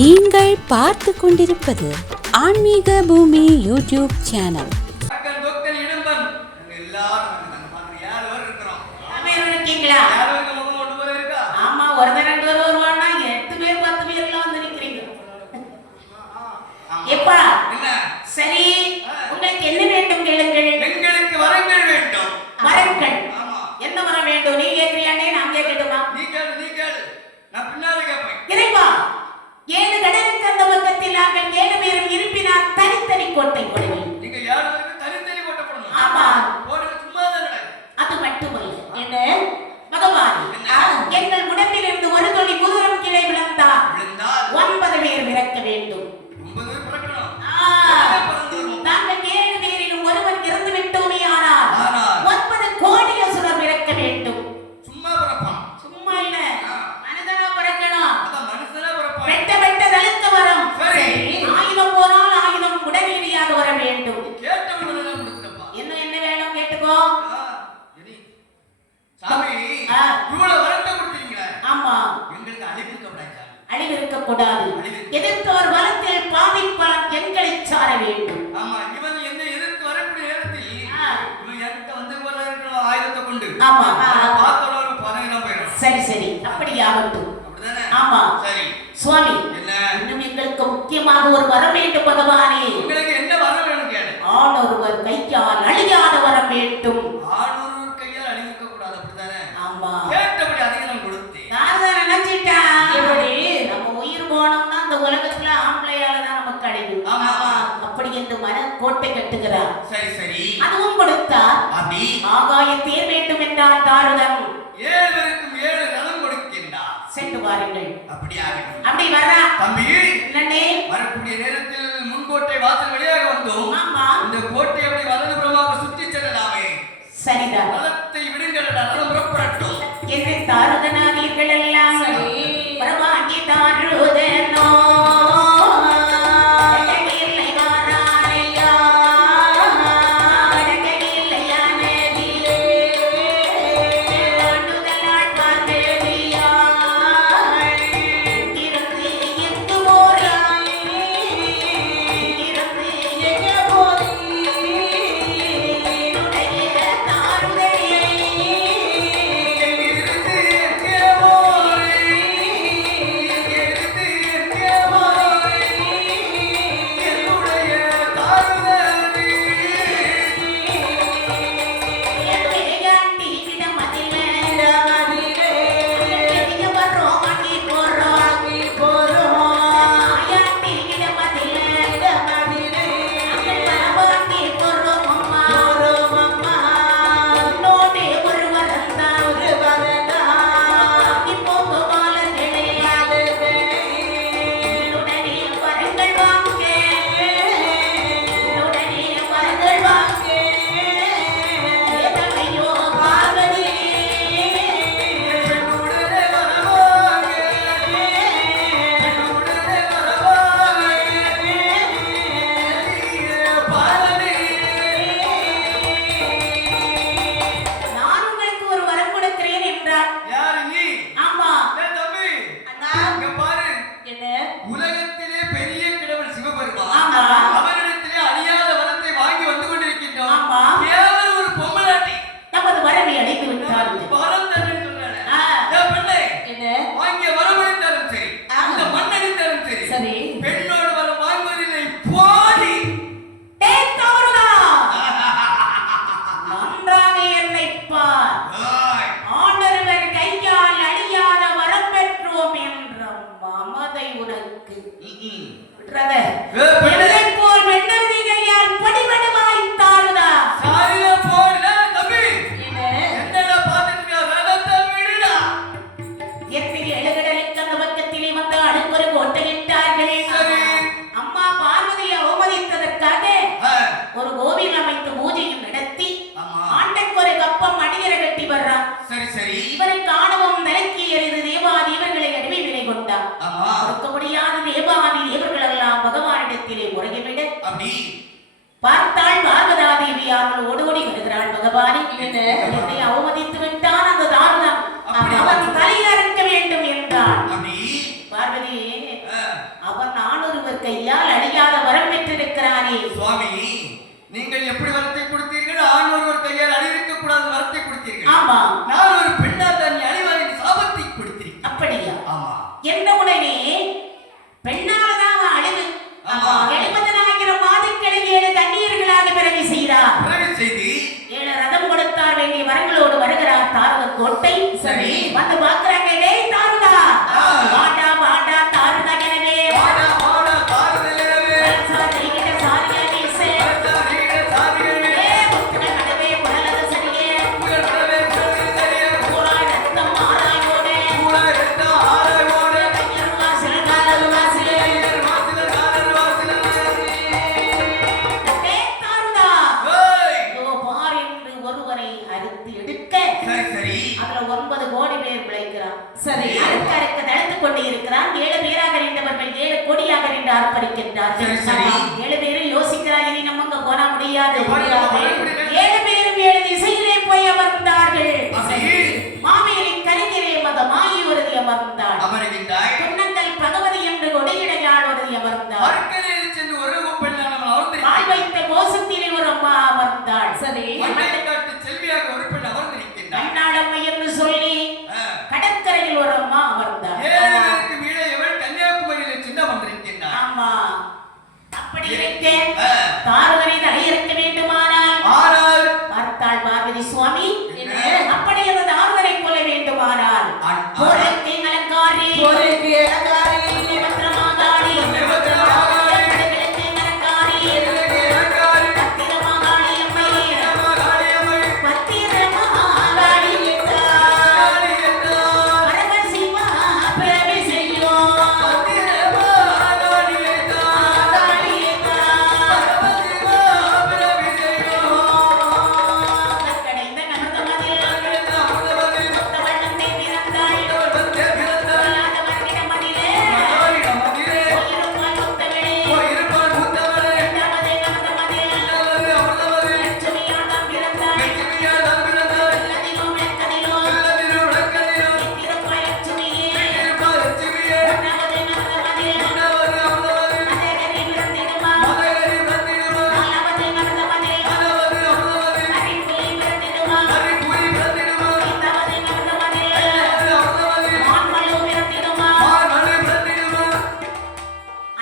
நீங்கள் பார்த்து கொண்டிருப்பது ஆன்மீக பூமி யூடியூப் சேனல். சரி, உங்களுக்கு என்ன வேண்டும் கேளுங்கள். எங்களுக்கு வரங்கள் வேண்டும். வரங்கள் என்ன வர வேண்டும்? நீ கேட்கிறியானே நான் கேட்கட்டுமா? நீ கேளு, நீ கேளு, நான் பின்னாலே கேட்பேன். இறைவா, 7 கடலுக்கு அந்த பக்கத்தில் நாங்கள் 7 பேரும் இருப்பினால் தனித்தனி கோட்டை போடுவேன். நீங்க 7 பேருக்கு தனித்தனி கோட்டை போடணும். ஆமா, போடுறது சும்மா தான் நடக்கும். அது மட்டுமல்ல, என்ன பகவான், எங்கள் உடம்பிலிருந்து ஒரு துளி குதிரம் கீழே விழுந்தால் 9 பேர் இறக்க வேண்டும். 9 பேர் பிறக்கணும். நாங்கள் 7 பேரிலும் ஒருவன் இறந்து விட்டோமே ஆனால் 9 கோடி அசுரர் இறக்க வேண்டும். சும்மா பிறப்பான். சும்மா இல்ல, மனிதனா பிறக்கணும். அதான் மனுஷனா பிறப்பான். வெட்ட வெட்ட தழுக்க வரும். சரி, ஆயுதம் போனால் ஆயுதம் உடனடியாக வர வேண்டும். கேட்டவங்க முடிச்சப்பா. என்ன வேணும் கேட்டுக்கோ. சாமி, இவ்வளவு வரத்தை கொடுத்தீங்களே. ஆமா, எங்களுக்கு அழிவு இருக்கக்கூடாது. அழிவு இருக்கக்கூடாது. எதிர்த்தவர் பலத்தில் பாதி பலம் எங்களை சார வேண்டும். ஆமா, இவன் என்ன எதிர்த்து வரக்கூடிய நேரத்தில் இவன் என்கிட்ட வந்து போல இருக்கிற ஆயுதத்தை கொண்டு ஆமா பார்த்தவங்க பதவியெல்லாம் போயிடும். சரி சரி, அப்படி ஆகட்டும். அப்படிதானே? ஆமா. சரி சுவாமி, என்ன இன்னும் எங்களுக்கு முக்கியமாக ஒரு வரம் வேண்டும் பகவானே. உங்களுக்கு என்ன வரம் வேணும் கேளு. ஆண் ஒருவர் கையால் அழியாத வரம் வேண்டும். ஆண் ஒருவர் கையால் அழிக்க கூடாது. அப்படிதானே? ஆமா, கேட்டபடி அதிகம் நான் கொடுத்தேன். நான் தான் நினைச்சிட்டேன், எப்படி நம்ம உயிர் போனோம்னா அந்த உலகத்துல ஆம்பளையால தான் நமக்கு அழிவு. ஆமா, அப்படி என்று மன கோட்டை கட்டுகிறார். சரி சரி, அதுவும் கொடுத்தார். அப்படி ஆகாய தேர் வேண்டும் என்றார் தாருதம். 7 பேருக்கும் 7 ரதம் கொடுக்கின்றார். சென்று வாருங்கள். அப்படி ஆகட்டும். அப்படி வர்றா தம்பி, என்னே வரக்கூடிய நேரத்தில் முன்கோட்டை வாசல் வழியாக வந்தோம். ஆமா, இந்த கோட்டை அப்படி வலதுபுறமாக சுற்றி செல்லலாமே. சரிதான். ரதத்தை விடுங்கள், ரதம் புறப்படட்டும். என்னை தாருதனாதீர்கள் எல்லாம் பரவாங்கி தாருதனோ பார்த்தாள் பார்வதாதேவியார்கள் ஓடோடி வருகிறாள். பகவானே, என்னை அவமதித்து விட்டான் அந்த தாருதம், அவன் தலையில் அறுக்க வேண்டும் என்றாள். பார்வதி, அவ கையால் அழியாத வரம் பெற்றிருக்கிறானே சுவாமி, நீங்கள் எப்படி வரத்தை கொடுத்தீர்கள்? ஆண் ஒருவர் கையால் அழிவிக்க கூடாத வரத்தை கொடுத்தீர்கள். ஆமா. நான் ஒரு பெண்ணால் தன்னை அழிவார் என்று சாபத்தை கொடுத்தீர்கள். அப்படியா? ஆமா. என்ற உடனே பெண்ணால்தான் அழிவு. ஆமா. 70,000 மாதக்கிழமை 7 கண்ணீர்களாக பிறவி செய்தார். பிறவி செய்து 7 ரதம் கொடுத்தார். வேண்டிய வரங்களோடு வருகிறார் தாரக கோட்டை. சரி. வந்து பார்க்கிறாங்க, டேய் தாருடா, வாடா வாடா தாருடா, எனவே வாடா வாடா தாருதலே சாரிகிட்ட சாரியா வீசு, சாரிகிட்ட சாரிகளே ஏ முத்துன கடவே குரலது சரியே, உங்கள் கடவே சரியே பூரா ரத்தம் ஆராயோடு, பூரா ரத்தம் ஆராயோடு, கையர் வாசல் காலல் வாசல், கையர் வாசல் காலல் வாசல், டேய் தாருடா, ஏய் இதோ பார் என்று ஒருவரை அறுத்து எடுக்க சரி சரி அதுல 9 கோடி பேர் பிழைக்கிறார். சரி, அறுக்க தடுத்துக் கொண்டு இருக்கிறார். 7 பேராக நின்றவர்கள் 7 கோடியாக நின்று ஆர்ப்பரிக்கின்றார்கள். சரி, சரி. 7 பேரும் யோசிக்கிறார், இனி நம்ம அங்க போனா முடியாது. முடியாது. 7 பேரும் 7 திசையிலே போய் அமர்ந்தார்கள். சரி. மாமேரின் கலிஞரே மதமாயி ஒருதி அமர்ந்தாள். அமர்கின்றாய். பொன்னங்கள் பகவதி என்று கொடியிடையாள் ஒருதி அமர்ந்தாள். அருக்கலையில் சென்று ஒரு பெண்ணால் நம்ம கால் அமர்ந்திருக்கிறோம். வைத்த கோசத்திலே ஒரு அம்மா அமர்ந்தாள். சரி, மண்டைக்காட்டு செல்வியாக ஒரு பெண் அமர்ந்திருக்கின்றார். கண்ணாளம்மை என்று சொல்லி கடற்கரையில் ஒரு அம்மா அமர்ந்தாள். 7 பேருக்கு வீழே இவள் கன்னியாகுமரியில் சென்று அமர்ந்திருக்கின்றார். ஆமா. அப்படி இருக்கேன் தாரகனை தலையிருக்க வேண்டுமானால் ஆனால் பார்த்தாள் பார்வதி சுவாமி, என்ன? அப்படி அந்த தாரகனை போல வேண்டுமானால் போருக்கு அலங்காரி, போருக்கு அலங்காரி, நிபத்திரமாகாரி, நிபத்திரமாகாரி, பெண்களுக்கு அலங்காரி, எனக்கு அலங்காரி, பத்திரமாகாளி அம்மை, பத்திரமாகாளி அம்மை, பத்திரமாகாளி காளி என்றார். பரமசிவா பிரவி செய்யும் பத்திரமாகாளி என்றார். காளி என்றார். பரமசிவா பிறவி செய்யும். கடைந்த நமதமதில் அங்கிருந்த அமுதவதில் வண்ணத்தை பிறந்தாள். அவள் வந்தே பிறந்தாள். மதிலே மகாரிடம் மதிலே இருப்பாள் முத்தமிழே, இருப்பாள் மூத்தவளே. இரண்டாவது நமதமதில் இரண்டாவது அமுதவதில் லட்சுமியாண்டாம் பிறந்தாள். லட்சுமியால் தான் பிறந்தாள். இல்லதிலோ மெக்கதிலோ இல்லதிலும் விளக்கதிலும் இருப்பாள் லட்சுமியே, இருப்பாள் லட்சுமியே. இரண்டாவது நமதமதில் இரண்டாவது அமுதவதில் மதகரி பிறந்திடுமா, மதகரி பிறந்திடுமா. நாலாவது நமதமதில் நாலாவது அமுதவதில் அரிப்புலி பிறந்திடுமா, அரிப்புலி பிறந்திடுமா. ஐந்தாவது நமதமதில் ஐந்தாவது அமுதவதில் மான்மழு பிறந்திடுமா, மான்மழு பிறந்திடுமா.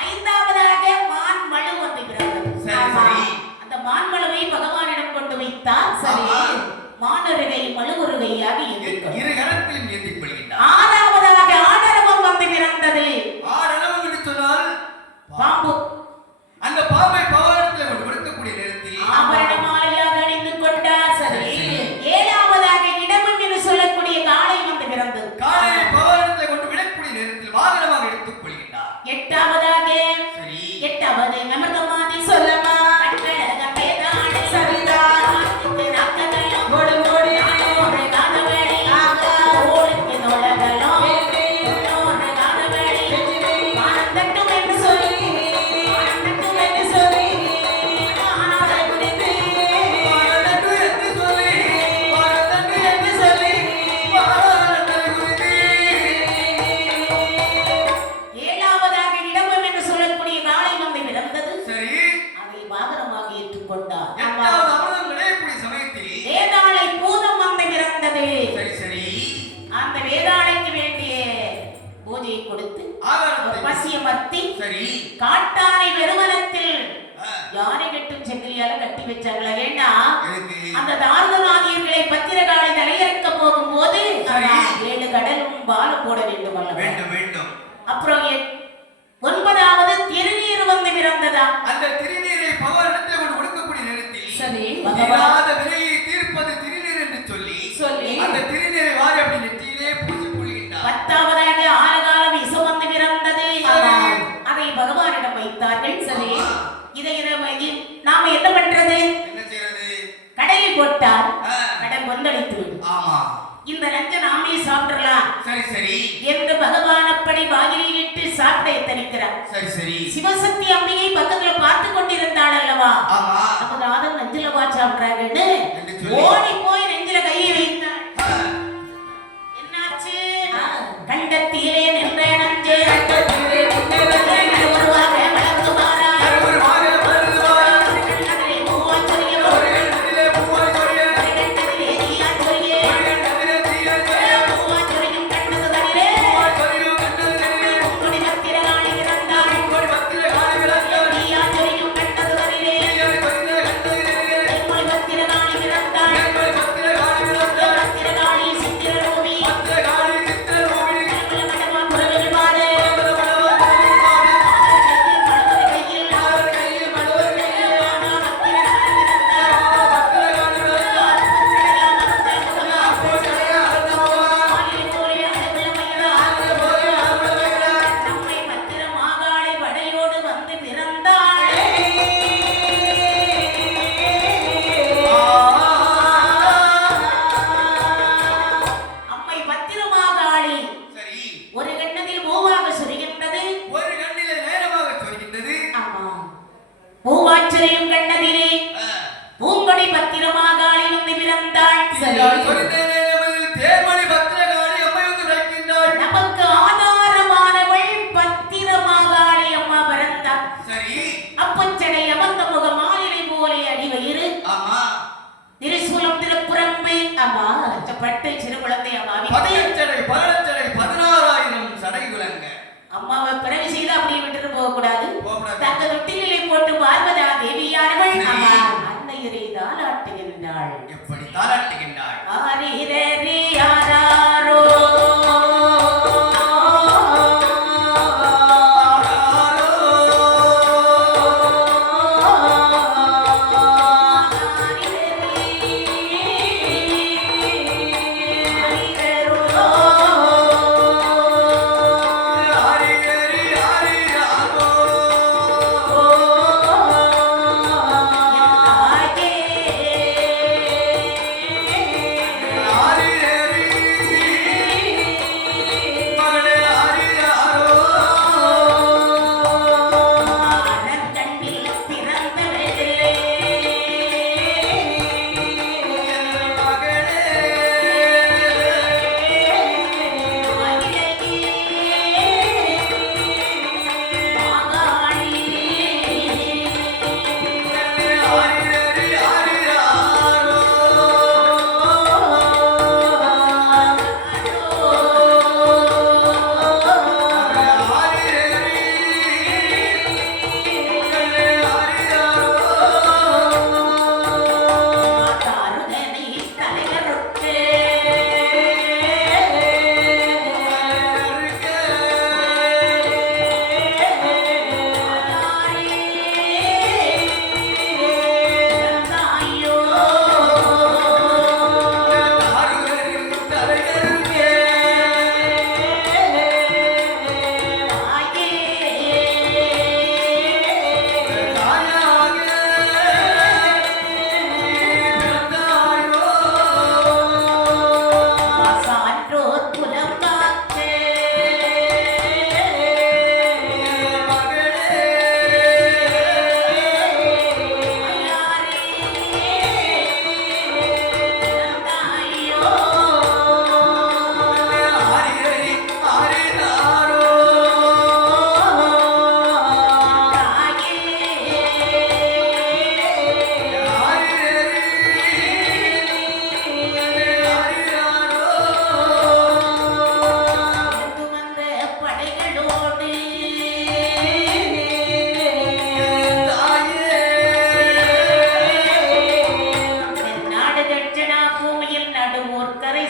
ஐந்தாவதாக மான்மழு வந்து பிறந்தது. சரி, ஆமா. சரி. அந்த மான்மழுவை பகவானிடம் கொண்டு வைத்தார். சரி, ஆமா. மானொருகை மழுவுருகையாக எதிர்க்கும். இரு கரத்திலும் ஏந்திக் கொள்கின்றார். ஆறாவதாக ஆடரவம் வந்து பிறந்தது. ஆடளவு என்று சொன்னால் பாம்பு அந்த பாம்பை பவனத்தில் கொண்டு விடுக்கக்கூடிய நேரத்தில் ஆபரண மாலையாக அணிந்து கொண்டார். சரி, சரி. ஏழாவதாக இடமம் என்று சொல்லக்கூடிய காளை வந்து பிறந்தது. காலையை பவனத்தில் கொண்டு விடக்கூடிய நேரத்தில் வாகனமாக எடுத்துக் கொள்கின்றார். எட்டாவதாக சரி, எட்டாவது அமிர்தமாதி சொல்லமா கட்டழக பேதாட சரிதான். நாட்டுக்கு நாக்கதெல்லாம் ஓடு ஓடி ஒரு காதவேளை ஆகா. ஓடுக்கு நொழகலாம் வேண்டி ஒரு காதவேளை வெற்றிலை ஆனந்தட்டும் என்று சொல்லி ஆனந்தட்டும் என்று சொல்லி ஆனாதை குறித்து வாழனட்டு என்று சொல்லி வாழனட்டு என்று சொல்லி வாழனட்டை குறித்து ஏழாவதாக இடமம் என்று சொல்லக்கூடிய காளை வந்து பிறந்தது. சரி, அதை வாகனமாக ஏற்றுக்கொண்டார். எட்டாவது அமிர்தம் விளையக்கூடிய சமயத்தில் வேதாளை பூதம் வந்து பிறந்தது. சரி சரி அந்த வேதாளைக்கு வேண்டிய பூஜையை கொடுத்து ஆகாரத்தை பசியமர்த்தி சரி காட்டானை வெறுமனத்தில் ஆ, யானை கட்டும் செங்கிலியால கட்டி வச்சாங்களா? ஏன்னா எனக்கு அந்த தார்தநாதியர்களை பத்திரகாளி தலையிறக்க போகும்போது சரி. 7 கடலும் பாலம் போட வேண்டும் அல்லவா? வேண்டும் வேண்டும். அப்புறம் 9வது திருநீர் வந்து பிறந்ததா? அந்த திருநீரை பவனத்தில் கொண்டு கொடுக்கக்கூடிய நேரத்தில் சரி. தீராத வினையை தீர்ப்பது திருநீர் என்று சொல்லி சொல்லி அந்த திருநீரை வாரி அப்படி நெற்றியிலே பூசிக் கொள்கின்றார். 10வதாக ஆலகாலம் விஷம் வந்து பிறந்தது. சரி. அதை பகவானிடம் வைத்தார்கள். சரி, ஆமா. இதை நாம என்ன பண்றது? என்ன செய்யறது? கடலில் போட்டால் ஆ, கடல் கொந்தளித்து விடும். ஆமா. இந்த நஞ்ச நாமே சாப்பிடலாம் சரி சரி என்று பகவான் அப்படி வாயிலில் இட்டு சாப்பிட எத்தனிக்கிறார். சரி சரி சிவசக்தி அம்மையை பக்கத்துல பார்த்து கொண்டிருந்தாள் அல்லவா? ஆமா. அப்ப ராதம் நெஞ்சில வா சாப்பிடுறாங்கன்னு என்று சொல்லி. ஓடி போய் நெஞ்சில கையை வைத்தாள். ஆ, என்னாச்சு? கண்டத்திலே நின்ற நஞ்சு கண்டத்திலே நின்ற நஞ்சு உருவாக வளர்ந்து மூச்சரையும் கண்டதிலே பூங்கொடி பத்திரமாக வந்து பிறந்தாள். தேர்மணி பத்திரகாளி அம்மை வந்து வைக்கின்றாள். நமக்கு ஆதாரமானவள் பத்திரமாக அம்மா பிறந்தாள். சரி. அப்பச்சடை அமர்ந்த முகமாலினை போலே அடிவயிறு. ஆமா. திருசூலம் திருப்புறம்பு. அம்மா பட்டு சிறு குழந்தை அம்மா பச்சடை 16,000 சடை விளங்க. அம்மாவை பிறவி செய்து அப்படியே விட்டுட்டு போக கூடாது. தங்க தொட்டிலே போட்டு பார்வதா தேவியானவள் அம்மா அன்னையரை தாளாட்டுகின்றாள். எப்படி தாளாட்டுகின்றாள்? ஆரிரரி ஆராரோ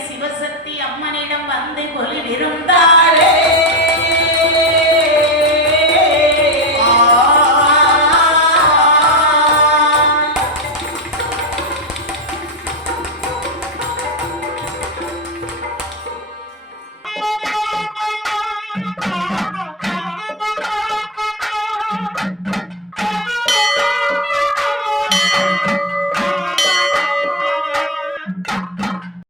சிவசக்தி அம்மனிடம் வந்து கொலிவிருந்தாளே.